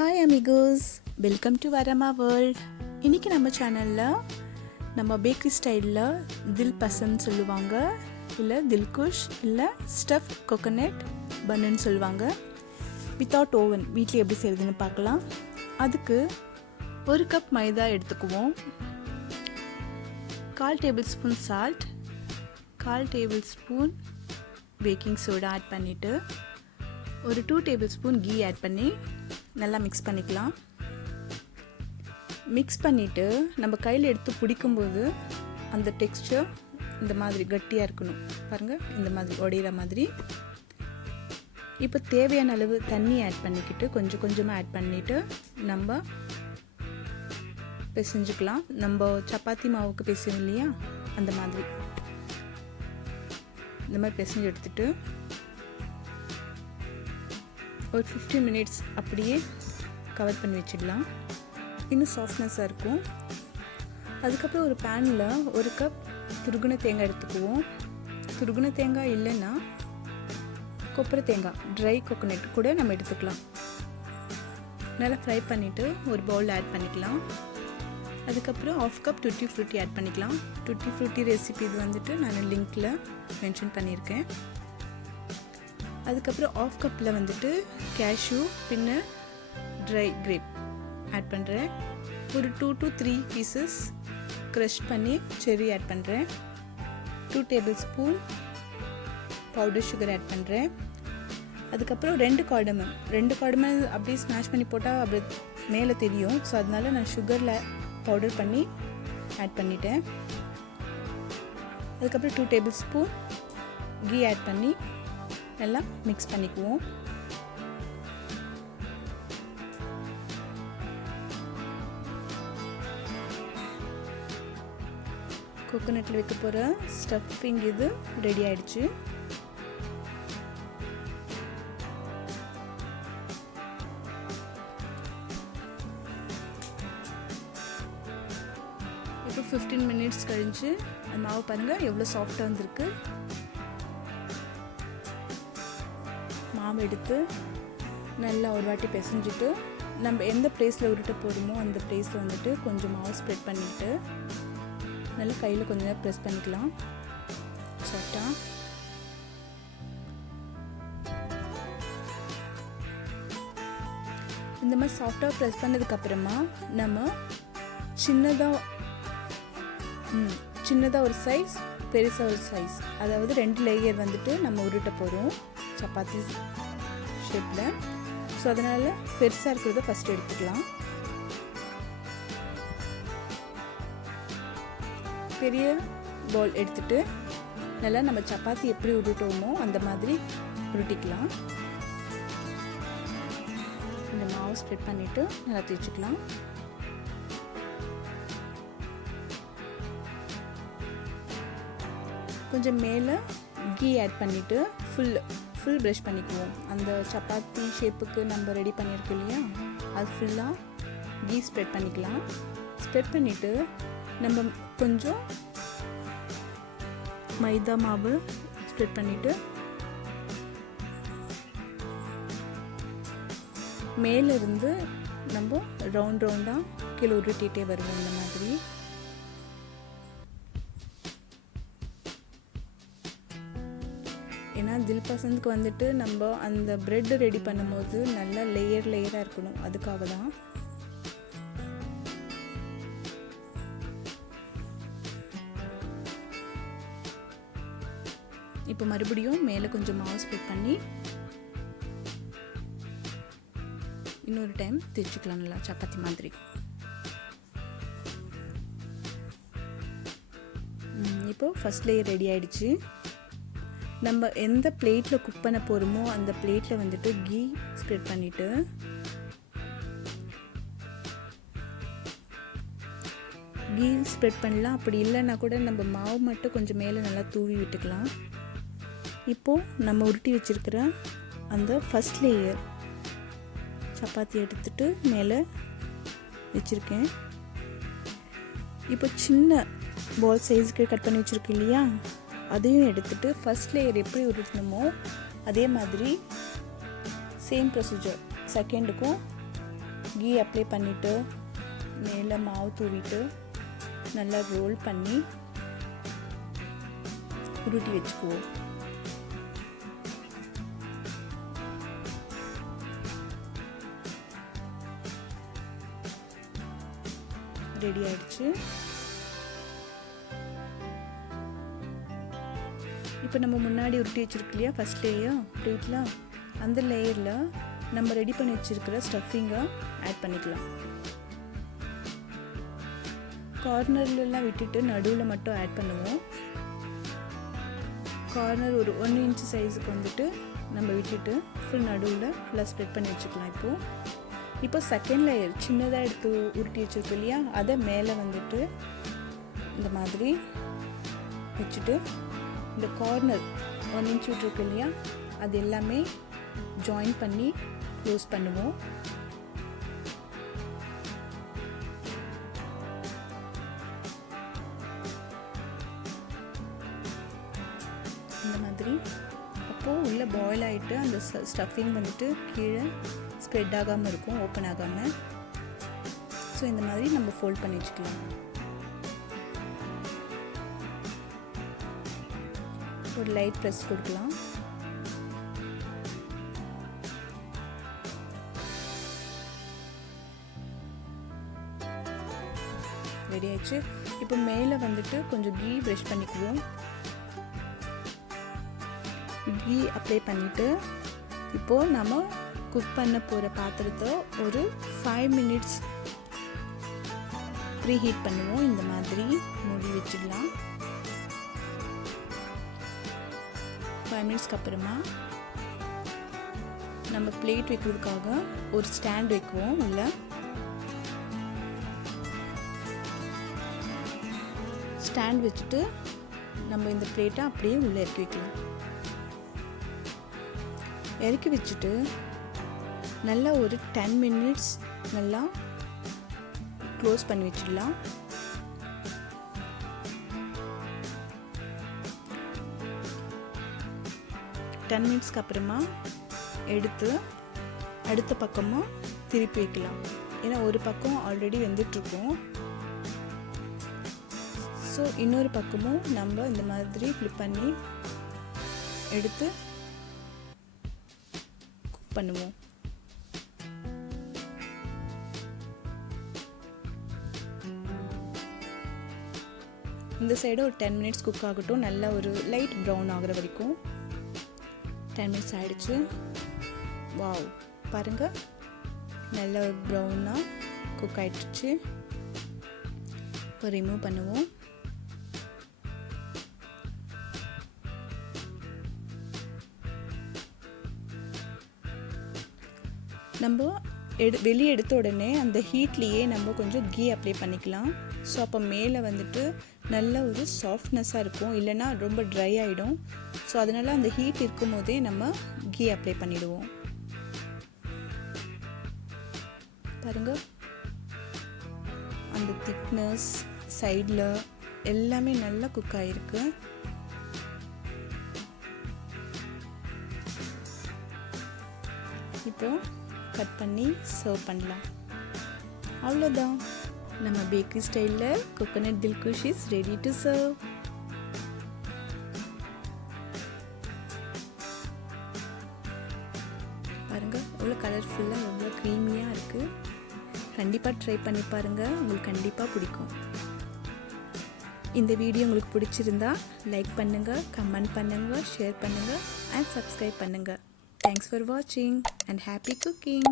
Hi amigos, welcome to வரமா world. இன்றைக்கி நம்ம சேனலில் நம்ம பேக்கரி ஸ்டைலில் தில்பசந்த் சொல்லுவாங்க, இல்லை தில்குஷ், இல்லை ஸ்டஃப் கோகோனட் பன்னு சொல்லுவாங்க. வித்தவுட் ஓவன் வீட்டில் எப்படி செய்கிறதுன்னு பார்க்கலாம். அதுக்கு 1 கப் மைதா எடுத்துக்குவோம், 1/4 tablespoon salt, 1/4 tablespoon baking soda add பண்ணிவிட்டு ஒரு 2 டேபிள் ஸ்பூன் கீ ஆட் பண்ணி நல்லா மிக்ஸ் பண்ணிக்கலாம். மிக்ஸ் பண்ணிவிட்டு நம்ம கையில் எடுத்து பிடிக்கும்போது அந்த டெக்ஸ்சர் இந்த மாதிரி கட்டியாக இருக்கணும். பாருங்கள், இந்த மாதிரி உடையிற மாதிரி. இப்போ தேவையான அளவு தண்ணி ஆட் பண்ணிக்கிட்டு கொஞ்சம் கொஞ்சமாக ஆட் பண்ணிவிட்டு நம்ம பிசைஞ்சுக்கலாம். நம்ம சப்பாத்தி மாவுக்கு பிசையும் இல்லையா, அந்த மாதிரி இந்த மாதிரி பிசைஞ்சு எடுத்துகிட்டு ஒரு 15 மினிட்ஸ் அப்படியே கவர் பண்ணி வச்சிடலாம். இன்னும் சாஃப்ட்னஸாக இருக்கும். அதுக்கப்புறம் ஒரு பேனில் 1 கப் துருகுன தேங்காய் எடுத்துக்குவோம். துருகுன தேங்காய் இல்லைன்னா கொப்பரை தேங்காய், ட்ரை கோகோனட் கூட நம்ம எடுத்துக்கலாம். நல்லா ஃப்ரை பண்ணிவிட்டு ஒரு பவுலில் ஆட் பண்ணிக்கலாம். அதுக்கப்புறம் 1/2 கப் Tutti frutti ஆட் பண்ணிக்கலாம். Tutti frutti ரெசிபி இது வந்துட்டு நான் லிங்க்கில் மென்ஷன் பண்ணியிருக்கேன். அதுக்கப்புறம் 1/2 கப்பில் வந்துட்டு கேஷ்யூ பின்ன ட்ரை கிரேப் ஆட் பண்ணுறேன். ஒரு 2 to 3 பீசஸ் க்ரஷ் பண்ணி செர்ரி ஆட் பண்ணுறேன். 2 tablespoon powder sugar add பண்ணுறேன். அதுக்கப்புறம் 2 கார்டமம் அப்படியே ஸ்மாஷ் பண்ணி போட்டால் அப்படி மேலே தெரியும். ஸோ அதனால நான் சுகரில் பவுடர் பண்ணி ஆட் பண்ணிட்டேன். அதுக்கப்புறம் 2 டேபிள் ஸ்பூன் கீ ஆட் பண்ணி நல்லா மிக்ஸ் பண்ணிக்குவோம். கோகோனட்டில் வைக்க போகிற ஸ்டஃபிங் இது ரெடி ஆயிடுச்சு. இப்போ 15 மினிட்ஸ் கழிஞ்சு அந்த மாவு பாருங்கள் எவ்வளோ சாஃப்டாக வந்திருக்கு. மாவு எடுத்து நல்லா ஒரு வாட்டி பிசைஞ்சிட்டு நம்ம எந்த பிளேஸில் உருட்ட போகிறோமோ அந்த பிளேஸில் வந்துட்டு கொஞ்சம் மாவு ஸ்ப்ரெட் பண்ணிவிட்டு நல்லா கையில் கொஞ்சம் நேரம் ப்ரெஸ் பண்ணிக்கலாம். சாஃப்டாக இந்த மாதிரி சாஃப்டாக ப்ரெஸ் பண்ணதுக்கப்புறமா நம்ம சின்னதாக ஒரு சைஸ், பெருசாக ஒரு சைஸ், அதாவது 2 லேயர் வந்துட்டு நம்ம உருட்ட போகிறோம் சப்பாத்தி ஷேப்பில். ஸோ அதனால் பெருசாக இருக்கிறத ஃபஸ்ட்டு எடுத்துக்கலாம். பெரிய பவுல் எடுத்துகிட்டு நல்லா நம்ம சப்பாத்தி எப்படி உருட்டோமோ அந்த மாதிரி உருட்டிக்கலாம். இந்த மாவு ஸ்ப்ரெட் பண்ணிவிட்டு நல்லா தேய்ச்சிக்கலாம். கொஞ்சம் மேலே கீ ஆட் பண்ணிவிட்டு ஃபுல் ப்ரஷ் பண்ணிக்குவோம். அந்த சப்பாத்தி ஷேப்புக்கு நம்ம ரெடி பண்ணியிருக்கோம் இல்லையா, அது ஃபுல்லாக கீ ஸ்ப்ரெட் பண்ணிக்கலாம். ஸ்ப்ரெட் பண்ணிவிட்டு நம்ம கொஞ்சம் மைதா மாவு ஸ்ப்ரெட் பண்ணிவிட்டு மேலிருந்து நம்ம ரவுண்டாக கீழே உருட்டிகிட்டே வருவோம். இந்த மாதிரி ஏன்னா தில்பசந்துக்கு வந்துட்டு நம்ம அந்த ப்ரெட் ரெடி பண்ணும்போது நல்லா லேயராக இருக்கணும், அதுக்காக தான். இப்போ மறுபடியும் மேலே கொஞ்சம் மாவு ஸ்ப்ரெட் பண்ணி இன்னொரு டைம் தேய்ச்சிக்கலாம் நல்லா சப்பாத்தி மாதிரி. இப்போ ஃபர்ஸ்ட் லேயர் ரெடி ஆயிடுச்சு. நம்ம எந்த பிளேட்டில் குக் பண்ண போகிறோமோ அந்த பிளேட்டில் வந்துட்டு கீ ஸ்ப்ரெட் பண்ணிவிட்டு கீ ஸ்ப்ரெட் பண்ணலாம். அப்படி இல்லைன்னா கூட நம்ம மாவு மட்டும் கொஞ்சம் மேலே நல்லா தூவி விட்டுக்கலாம். இப்போது நம்ம உருட்டி வச்சுருக்கிற அந்த ஃபஸ்ட் லேயர் சப்பாத்தி எடுத்துகிட்டு மேலே வச்சுருக்கேன். இப்போ சின்ன பால் சைஸுக்கு கட் பண்ணி வச்சுருக்கோம் இல்லையா, அதையும் எடுத்துகிட்டு ஃபஸ்ட் லேயர் எப்படி உருட்டணுமோ அதே மாதிரி சேம் ப்ரொசீஜர் செகண்டுக்கும் கீ அப்ளை பண்ணிவிட்டு மேலே மாவு தூவிட்டு நல்லா ரோல் பண்ணி உருட்டி வச்சுக்குவோம். ரெடி ஆயிடுச்சு. இப்போ நம்ம முன்னாடி உருட்டி வச்சிருக்கு இல்லையா ஃபர்ஸ்ட் லேயர் பிளேட்டில், அந்த லேயரில் நம்ம ரெடி பண்ணி வச்சிருக்கிற ஸ்டஃபிங்கை ஆட் பண்ணிக்கலாம். கார்னர்லாம் விட்டுட்டு நடுவில் மட்டும் ஆட் பண்ணுவோம். கார்னர் ஒரு 1 இன்ச் சைஸுக்கு வந்துட்டு நம்ம விட்டுட்டு ஃபுல் நடுவில் ஃபுல்லாக ஸ்ப்ரெட் பண்ணி வச்சுக்கலாம். இப்போ செகண்ட் லேயர் சின்னதாக எடுத்து உருட்டி வச்சுருக்கு இல்லையா, அதை மேலே வந்துட்டு இந்த மாதிரி வச்சுட்டு இந்த கார்னர் 1 இன்ச் விட்டுருக்கு இல்லையா, அது எல்லாமே ஜாயின் பண்ணி க்ளோஸ் பண்ணுவோம். இந்த மாதிரி அப்போது உள்ளே பாயில் ஆகிட்டு அந்த ஸ்டஃபிங் வந்துட்டு கீழே ஸ்ப்ரெட் ஆகாமல் இருக்கும், ஓப்பன் ஆகாமல். ஸோ இந்த மாதிரி நம்ம ஃபோல்ட் பண்ணி வச்சுக்கலாம். ஒரு லைட் ப்ரெஸ் கொடுக்கலாம். ரெடி ஆயிடுச்சு. இப்போ மேலே வந்துட்டு கொஞ்சம் கீ ப்ரஷ் பண்ணிக்குவோம். கீ அப்ளை பண்ணிவிட்டு இப்போது நம்ம குக் பண்ண போகிற பாத்திரத்தை ஒரு 5 மினிட்ஸ் ப்ரீ ஹீட் பண்ணுவோம். இந்த மாதிரி மூடி வச்சிடலாம். 5 மினிட்ஸ்க்கு அப்புறமா நம்ம பிளேட் வைக்கிறதுக்காக ஒரு ஸ்டாண்ட் வைக்குவோம். உள்ள ஸ்டாண்ட் வச்சுட்டு நம்ம இந்த பிளேட்டை அப்படியே உள்ளே இறக்கி வைக்கலாம். இறக்கி வச்சுட்டு நல்லா ஒரு 10 மினிட்ஸ் நல்லா க்ளோஸ் பண்ணி வச்சிடலாம். டென் மினிட்ஸ்க்கு அப்புறமா எடுத்து அடுத்த பக்கமும் திருப்பி வைக்கலாம். ஏன்னா ஒரு பக்கம் ஆல்ரெடி வெந்துட்டுருக்கும். ஸோ இன்னொரு பக்கமும் நம்ம இந்த மாதிரி ஃப்ளிப் பண்ணி எடுத்து குக் பண்ணுவோம். இந்த சைடு ஒரு 10 மினிட்ஸ் குக் ஆகட்டும். நல்லா ஒரு லைட் ப்ரௌன் ஆகிற வரைக்கும். 10 மினிட்ஸ் ஆகிடுச்சு. வாவ், பாருங்கள், நல்ல ப்ரௌனாக குக் ஆகிடுச்சு. இப்போ ரிமூவ் பண்ணுவோம். நம்ம வெளியே எடுத்த உடனே அந்த ஹீட்லேயே நம்ம கொஞ்சம் கீ அப்ளை பண்ணிக்கலாம். ஸோ அப்போ மேலே வந்துட்டு நல்ல ஒரு சாஃப்ட்னஸாக இருக்கும், இல்லைன்னா ரொம்ப ட்ரை ஆகிடும். ஸோ அதனால் அந்த ஹீட் இருக்கும் போதே நம்ம கீ அப்ளை பண்ணிவிடுவோம். பாருங்கள், அந்த திக்னஸ் சைடில் எல்லாமே நல்லா குக் ஆகிருக்கு. இப்போ கட் பண்ணி சர்வ் பண்ணலாம். அவ்வளோதான், நம்ம பேக்கரி ஸ்டைலில் coconut dilkush is ready to serve. பாருங்கள், எவ்வளோ கலர்ஃபுல்லாக எவ்வளோ க்ரீமியாக இருக்குது. கண்டிப்பாக ட்ரை பண்ணி பாருங்கள், உங்களுக்கு கண்டிப்பாக பிடிக்கும். இந்த வீடியோ உங்களுக்கு பிடிச்சிருந்தா லைக் பண்ணுங்கள், கமெண்ட் பண்ணுங்கள், ஷேர் பண்ணுங்கள் அண்ட் சப்ஸ்கிரைப் பண்ணுங்கள். Thanks for watching and happy cooking!